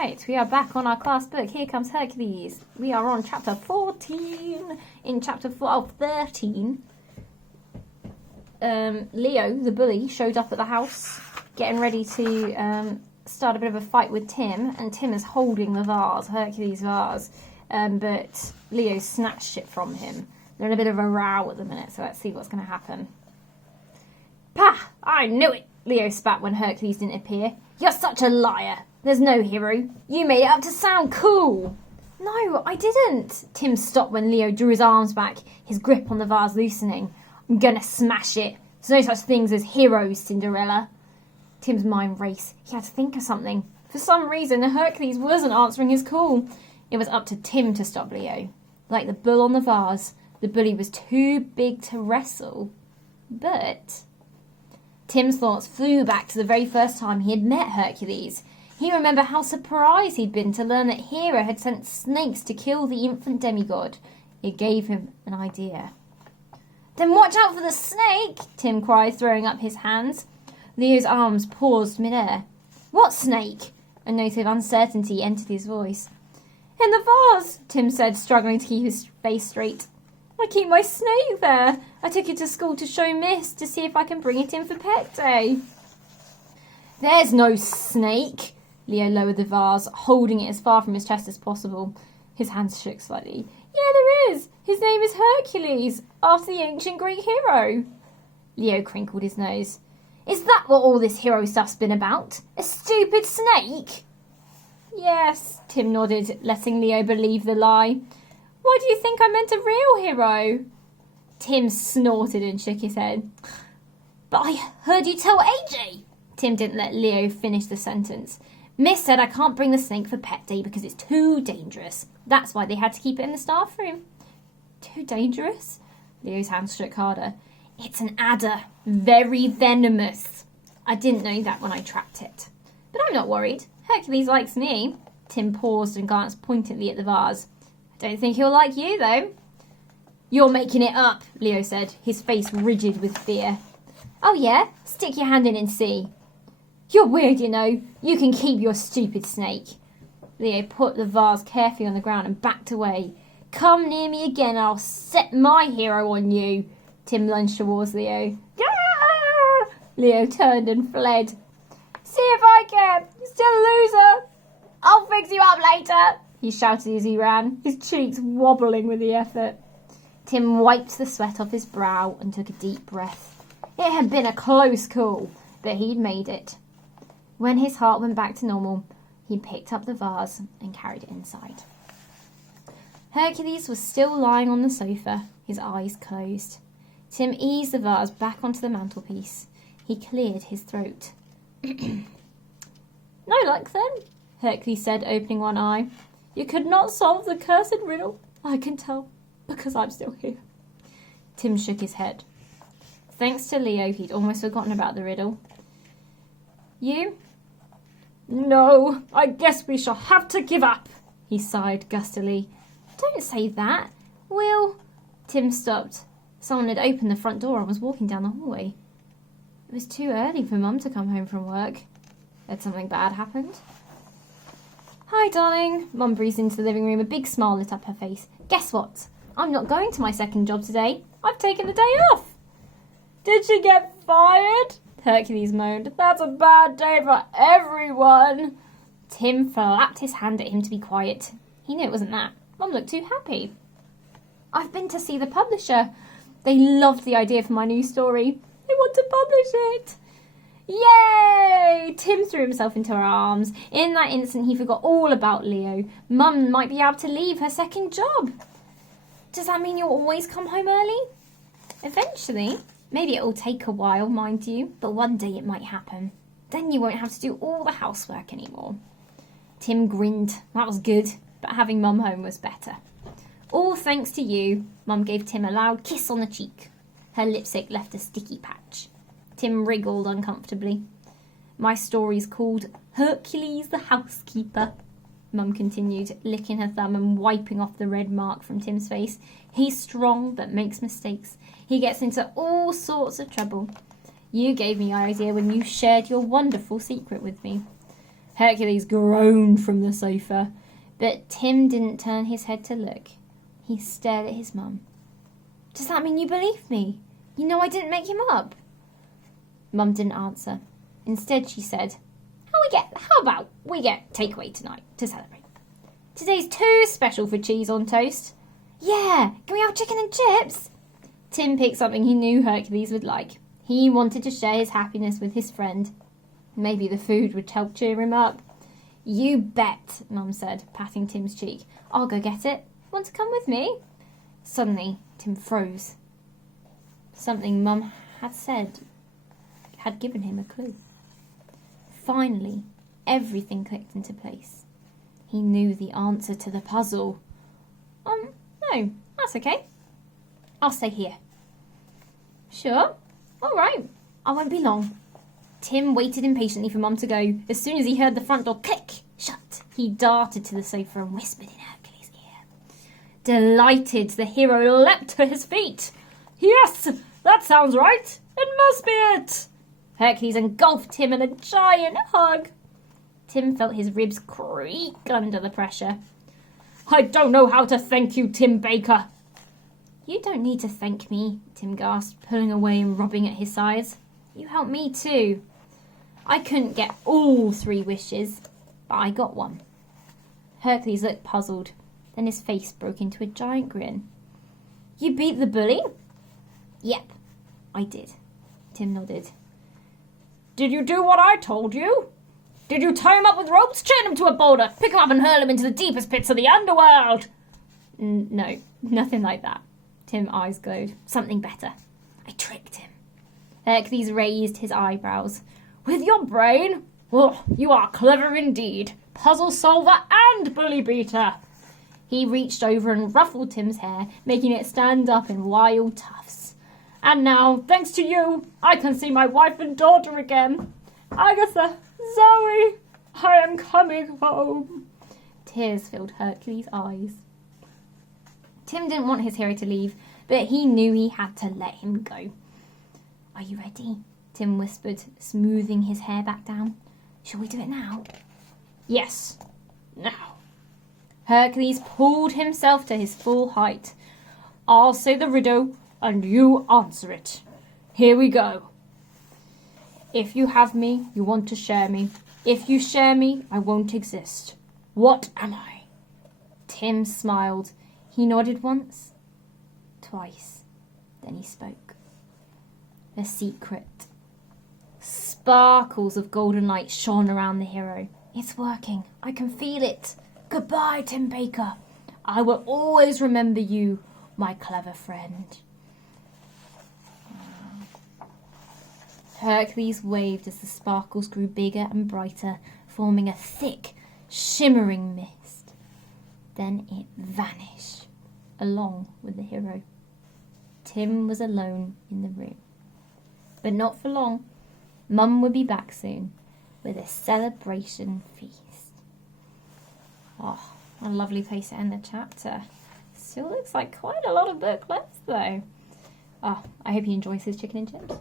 Right, we are back on our class book. Here comes Hercules. We are on chapter 14. In chapter 13, Leo, the bully, showed up at the house, getting ready to start a bit of a fight with Tim, and Tim is holding the vase, Hercules' vase, but Leo snatched it from him. They're in a bit of a row at the minute, so let's see what's going to happen. Pah! I knew it! Leo spat when Hercules didn't appear. You're such a liar! There's no hero. You made it up to sound cool. No, I didn't. Tim stopped when Leo drew his arms back, his grip on the vase loosening. I'm gonna smash it. There's no such things as heroes, Cinderella. Tim's mind raced. He had to think of something. For some reason, Hercules wasn't answering his call. It was up to Tim to stop Leo. Like the bull on the vase, the bully was too big to wrestle. But Tim's thoughts flew back to the very first time he had met Hercules. He remembered how surprised he'd been to learn that Hera had sent snakes to kill the infant demigod. It gave him an idea. Then watch out for the snake, Tim cried, throwing up his hands. Leo's arms paused midair. What snake? A note of uncertainty entered his voice. In the vase, Tim said, struggling to keep his face straight. I keep my snake there. I took it to school to show Miss to see if I can bring it in for Pet Day. There's no snake. Leo lowered the vase, holding it as far from his chest as possible. His hands shook slightly. Yeah, there is. His name is Hercules, after the ancient Greek hero. Leo crinkled his nose. Is that what all this hero stuff's been about? A stupid snake? Yes, Tim nodded, letting Leo believe the lie. Why do you think I meant a real hero? Tim snorted and shook his head. But I heard you tell AJ. Tim didn't let Leo finish the sentence. Miss said I can't bring the snake for Pet Day because it's too dangerous. That's why they had to keep it in the staff room. Too dangerous? Leo's hands shook harder. It's an adder. Very venomous. I didn't know that when I trapped it. But I'm not worried. Hercules likes me. Tim paused and glanced pointedly at the vase. I don't think he'll like you, though. You're making it up, Leo said, his face rigid with fear. Oh, yeah? Stick your hand in and see. You're weird, you know. You can keep your stupid snake. Leo put the vase carefully on the ground and backed away. Come near me again and I'll set my hero on you. Tim lunged towards Leo. Ah! Leo turned and fled. See if I can. You're still a loser. I'll fix you up later, he shouted as he ran, his cheeks wobbling with the effort. Tim wiped the sweat off his brow and took a deep breath. It had been a close call, but he'd made it. When his heart went back to normal, he picked up the vase and carried it inside. Hercules was still lying on the sofa, his eyes closed. Tim eased the vase back onto the mantelpiece. He cleared his throat. No luck then, Hercules said, opening one eye. You could not solve the cursed riddle, I can tell, because I'm still here. Tim shook his head. Thanks to Leo, he'd almost forgotten about the riddle. You? No, I guess we shall have to give up, he sighed gustily. Don't say that. We'll... Tim stopped. Someone had opened the front door and was walking down the hallway. It was too early for Mum to come home from work. Had something bad happened? Hi, darling. Mum breezed into the living room, a big smile lit up her face. Guess what? I'm not going to my second job today. I've taken the day off. Did she get fired? Hercules moaned. That's a bad day for everyone. Tim flapped his hand at him to be quiet. He knew it wasn't that. Mum looked too happy. I've been to see the publisher. They loved the idea for my new story. They want to publish it. Yay! Tim threw himself into her arms. In that instant, he forgot all about Leo. Mum might be able to leave her second job. Does that mean you'll always come home early? Eventually. Maybe it'll take a while, mind you, but one day it might happen. Then you won't have to do all the housework anymore. Tim grinned. That was good, but having Mum home was better. All thanks to you. Mum gave Tim a loud kiss on the cheek. Her lipstick left a sticky patch. Tim wriggled uncomfortably. My story's called Hercules the Housekeeper, Mum continued, licking her thumb and wiping off the red mark from Tim's face. He's strong but makes mistakes. He gets into all sorts of trouble. You gave me the idea when you shared your wonderful secret with me. Hercules groaned from the sofa, but Tim didn't turn his head to look. He stared at his mum. Does that mean you believe me? You know I didn't make him up. Mum didn't answer. Instead, she said, How about we get takeaway tonight to celebrate? Today's too special for cheese on toast. Yeah, can we have chicken and chips? Tim picked something he knew Hercules would like. He wanted to share his happiness with his friend. Maybe the food would help cheer him up. You bet, Mum said, patting Tim's cheek. I'll go get it. Want to come with me? Suddenly, Tim froze. Something Mum had said had given him a clue. Finally, everything clicked into place. He knew the answer to the puzzle. No, that's okay. I'll stay here. Sure. All right. I won't be long. Tim waited impatiently for Mum to go. As soon as he heard the front door click shut, he darted to the sofa and whispered in Hercules' ear. Delighted, the hero leapt to his feet. Yes, that sounds right. It must be it. Hercules engulfed Tim in a giant hug. Tim felt his ribs creak under the pressure. I don't know how to thank you, Tim Baker. You don't need to thank me, Tim gasped, pulling away and rubbing at his sides. You helped me too. I couldn't get all 3 wishes, but I got one. Hercules looked puzzled. Then his face broke into a giant grin. You beat the bully? Yep, I did. Tim nodded. Did you do what I told you? Did you tie him up with ropes, chain him to a boulder, pick him up and hurl him into the deepest pits of the underworld? No, nothing like that. Tim's eyes glowed. Something better. I tricked him. Hercules raised his eyebrows. With your brain? Oh, you are clever indeed. Puzzle solver and bully beater. He reached over and ruffled Tim's hair, making it stand up in wild tufts. And now, thanks to you, I can see my wife and daughter again. Agatha, Zoe, I am coming home. Tears filled Hercules' eyes. Tim didn't want his hero to leave, but he knew he had to let him go. Are you ready? Tim whispered, smoothing his hair back down. Shall we do it now? Yes, now. Hercules pulled himself to his full height. I'll say the riddle, and you answer it. Here we go. If you have me, you want to share me. If you share me, I won't exist. What am I? Tim smiled. He nodded once, twice. Then he spoke. A secret. Sparkles of golden light shone around the hero. It's working. I can feel it. Goodbye, Tim Baker. I will always remember you, my clever friend. Hercules waved as the sparkles grew bigger and brighter, forming a thick, shimmering mist. Then it vanished, along with the hero. Tim was alone in the room. But not for long. Mum would be back soon with a celebration feast. Oh, a lovely place to end the chapter. Still looks like quite a lot of book left though. Oh, I hope you enjoyed this chicken and chips.